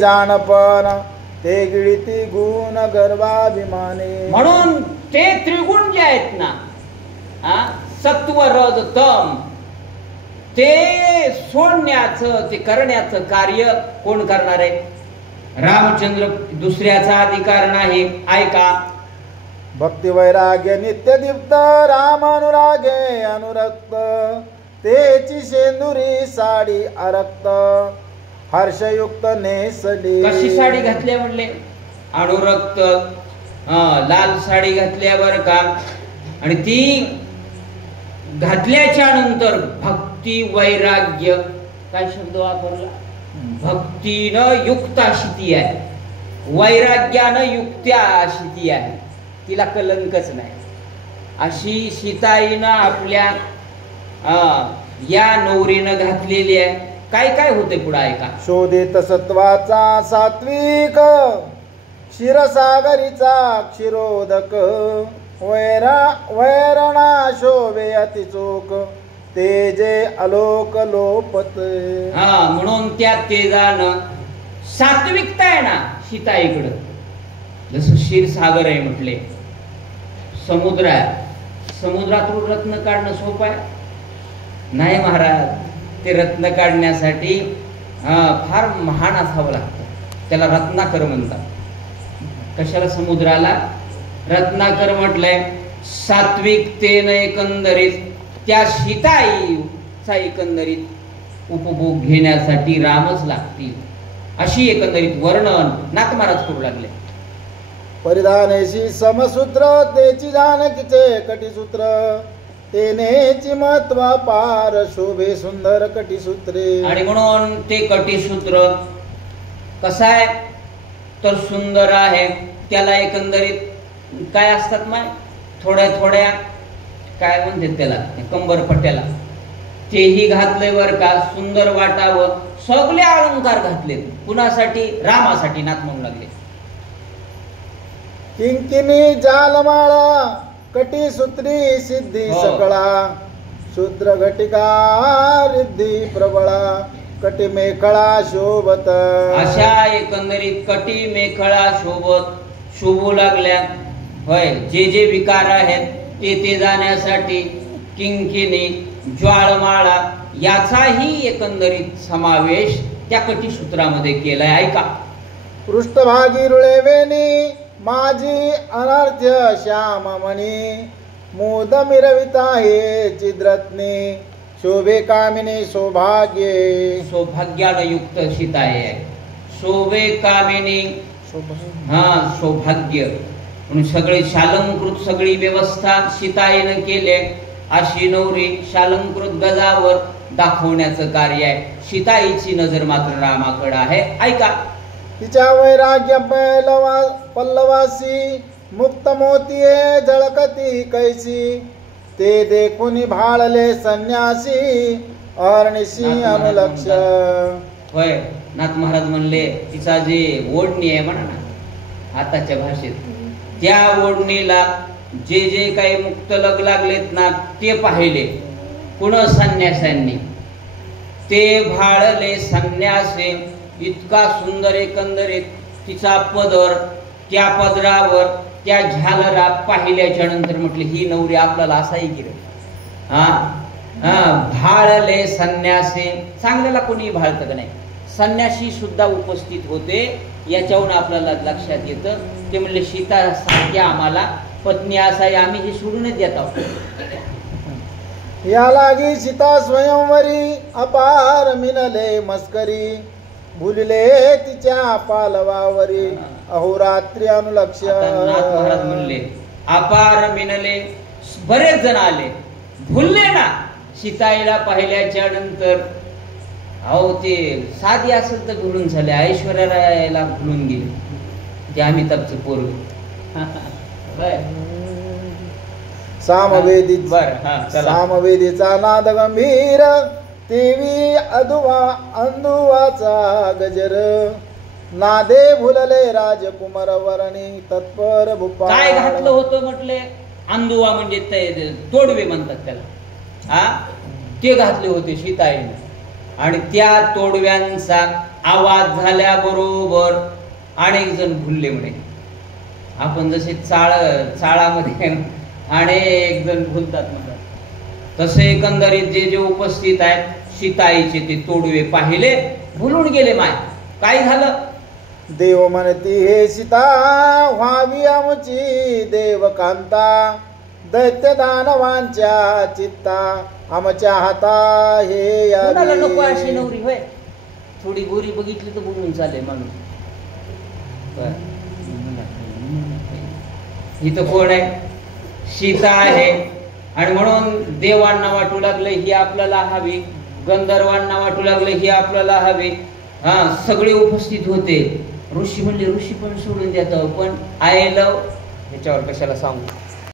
जाणपण ते गिळती गुण गर्वाभिमाने. म्हणून ते त्रिगुण जे आहेत ना, सत्व रज तम, ते सोडण्याचं, ते करण्याचं कार्य कोण करणार आहे? रामचंद्र. दुसऱ्याचा अधिकार नाही. ऐका, भक्ती वैराग्य नित्य दीप्त राम अनुरागे अनुरक्त तेची शेंदुरी साडी अरक्त हर्षयुक्त नेसली. कशी साडी घातली म्हणले? अनुरक्त, लाल साडी घातल्यावर का, आणि ती घातल्याच्या नंतर भक्ती वैराग्य, काय शब्द वापरला? भक्तीनं युक्त अशी ती आहे, वैराग्यानं युक्त्या अशी ती आहे, तिला कलंकच नाही. अशी सीताईनं आपल्या या नवरीनं घातलेली आहे. काय काय होते पुढे ऐका. शोधित सत्वाचा सात्विक क्षीरसागरीचा क्षीरोदक वैरणा शोभे अतिचोक तेजे अलोक लोपत. म्हणून त्या तेजानं सात्विकता आहे ना सीताईकडं. जसं क्षीरसागर आहे म्हटले, समुद्र आहे, समुद्रातून रत्न काढणं सोपं आहे? नाही महाराज. ते रत्न काढण्यासाठी फार महान असावं लागतं. त्याला रत्नाकर म्हणतात. कशाला समुद्राला रत्नाकर म्हटलंय? सात्विकतेनं एकंदरीत त्या सीताईचा एकंदरीत उपभोग घेण्यासाठी रामच लागतील, अशी एकंदरीत वर्णन नाथ महाराज करू लागले. परिधानेशी समसूत्र तेची जानकीचे कटीसूत्र तेनेची महत्व पार शोभे सुंदर कटीसूत्रे. आणि म्हणून ते कटीसूत्र कसं आहे तर सुंदर आहे. त्याला एकंदरीत काय असतात माय, थोड्या थोड्या काय म्हणतात त्याला, कंबरपट्ट्याला तेही घातले वर का, सुंदर वाटावं. सगळे अलंकार घातले कुणासाठी? रामासाठी. नाथ म्हणू लागले. किंकिनी जालमाळा कटीसूत्री सिद्धी सकळा शूद्र घटिका रिद्धी प्रबळा कटी मेखळा शोभत. अशा एकंदरीत कटी मेखळा शोभत शोभू लागल्या. होय, जे जे विकार आहेत ते जाण्यासाठी किंकिनी ज्वाळमाळा याचाही एकंदरीत समावेश त्या कटीसूत्रामध्ये केलाय. ऐका. पृष्ठभागी रुळेवेनी माझी अनर्थ्य श्याममणी मोद मिरविता हे चिद्रत्नी शोभे कामिनी सौभाग्ये. सौभाग्यानं युक्त सीता आहे. शोभे कामिनी, सौभाग्य. म्हणून सगळे शालंकृत सगळी व्यवस्था सीताईनं केले. अशी नवरी शालंकृत गजावर दाखवण्याचं कार्य आहे. सीताईची नजर मात्र रामाकडे आहे. ऐका. तिच्या वैराग्य पल्लवासी मुक्त मोतीये झळकती कैसी ते देखुनी भाळले संन्यासी अरनिशी अनुलक्ष. होय, नाथ महाराज म्हणले तिचा जे ओढणी आहे म्हणा ना हाताच्या भाषेत, त्या ओढणीला जे जे काही मुक्त लग लागलेत ना ते पाहिले पुन्हा संन्यासांनी. ते भाळले संन्यासे. इतका सुंदर एकंदरीत तिचा पदर, त्या पदरावर त्या झालरा पाहिल्याच्या नंतर म्हटले ही नवरी आपल्याला असाही गिरे. भाळले संन्यासे. चांगल्याला कोणी भाळतं का नाही? संन्यासी सुद्धा उपस्थित होते. याच्यावरून आपल्याला लक्षात येतं. ते म्हणले सीता सारख्या आम्हाला पत्नी असाही आम्ही हे सोडूनच देत आहोत. या लागी सीता स्वयंवरी अपार मिनले मस्करी भुलले तिच्या पालवावरी अहोरात्री अनुलक्ष. महाराज म्हणले अपार मिनले. बरेच जण आले, भुलले ना सीताईला पाहिल्याच्या नंतर. अहो ते साधी असेल तर भुलून झाले, ऐश्वर्याला भुलून गेले. ते अमिताभचं पोरग सामवेदीचा नाद गंभीर तेवी अंधुवाचा गजर नादे भुलले राजकुमार वरणी तत्पर भूपा. काय घातलं होतं म्हटले? अंधुवा म्हणजे तोडवे म्हणतात त्याला. ते घातले होते सीताईने. आणि त्या तोडव्यांचा आवाज झाल्याबरोबर अनेक जण भुलले म्हणे. आपण जसे चाळामध्ये अनेक जण भुलतात म्हणतात, तसे एकंदरीत जे जे उपस्थित आहेत सीताईचे ते तोडवे पाहिले, भुलून गेले. माय काय झालं? देव म्हणती हे सीता व्हावी आमची देवकांता, दैत्य दानवांच्या चित्ता आमच्या हाता हे कोणाला यावी. नको अशी नवरी होय? थोडी गोरी बघितली तर बोलून चालेल माणूस. इथं कोण आहे? सीता आहे. आणि म्हणून देवांना वाटू लागले ही आपल्याला हवी, गंधर्वांना वाटू लागले ही आपल्याला हवी. सगळे उपस्थित होते. ऋषी म्हणले ऋषी पण सोडून देतो, पण आय लव ह्याच्यावर कशाला सांगू.